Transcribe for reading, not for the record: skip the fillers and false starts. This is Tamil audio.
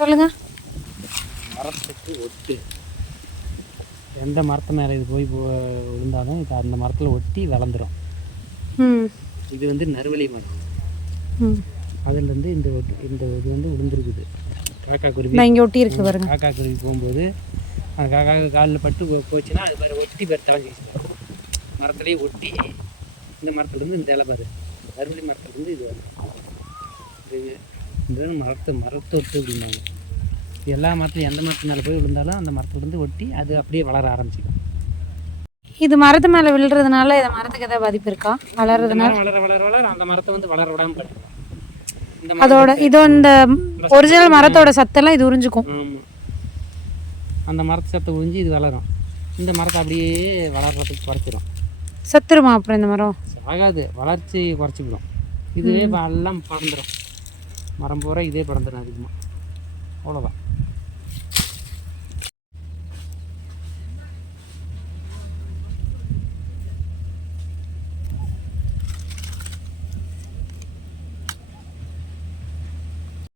சொல்லுங்க. மரத்துக்கு ஒட்டு எந்த மரத்து மேலே இது போய் விழுந்தாலும் இது அந்த மரத்தில் ஒட்டி வளர்ந்துடும். இது வந்து நறுவலி மரம். அதுலேருந்து இந்த இது வந்து விழுந்துருக்குது. காக்கா குருவி இங்கே ஒட்டி இருக்கு பாருங்க. காக்கா குருவி போகும்போது அந்த காக்காவுக்கு காலில் பட்டு போச்சுன்னா அது மாதிரி ஒட்டி தலைஞ்சி மரத்துலேயே ஒட்டி இந்த மரத்துலேருந்து இந்த இலை பாரு நறுவலி மரத்துலேருந்து இது இது மரத்தொட்டு அப்படின்னாங்க. எல்லா மரத்துலையும் எந்த மரத்து மேலே போய் விழுந்தாலும் அந்த மரத்துலேருந்து ஒட்டி அது அப்படியே வளர ஆரம்பிச்சிடும். இது மரத்து மேலே விழுறதுனால இந்த மரத்துக்கு ஏதாவது பாதிப்பு இருக்கா? வளர்றதுனால வளர அந்த மரத்தை வந்து வளர விடாமல் பண்ணிடும். அதோட இந்த ஒரிஜினல் மரத்தோட சத்தெல்லாம் இது உறிஞ்சிக்கும். ஆமாம், அந்த மரத்து சத்தை உறிஞ்சி இது வளரும். இந்த மரத்தை அப்படியே வளர்கிறதுக்கு குறைச்சிடும். செத்துருமா அப்புறம் இந்த மரம்? ஆகாது, வளர்ச்சி குறைச்சிக்கிடும். இதுவே எல்லாம் பறந்துடும். மரம் பூரா இதே பறந்துடும் அதிகமாக. அவ்வளோதான்.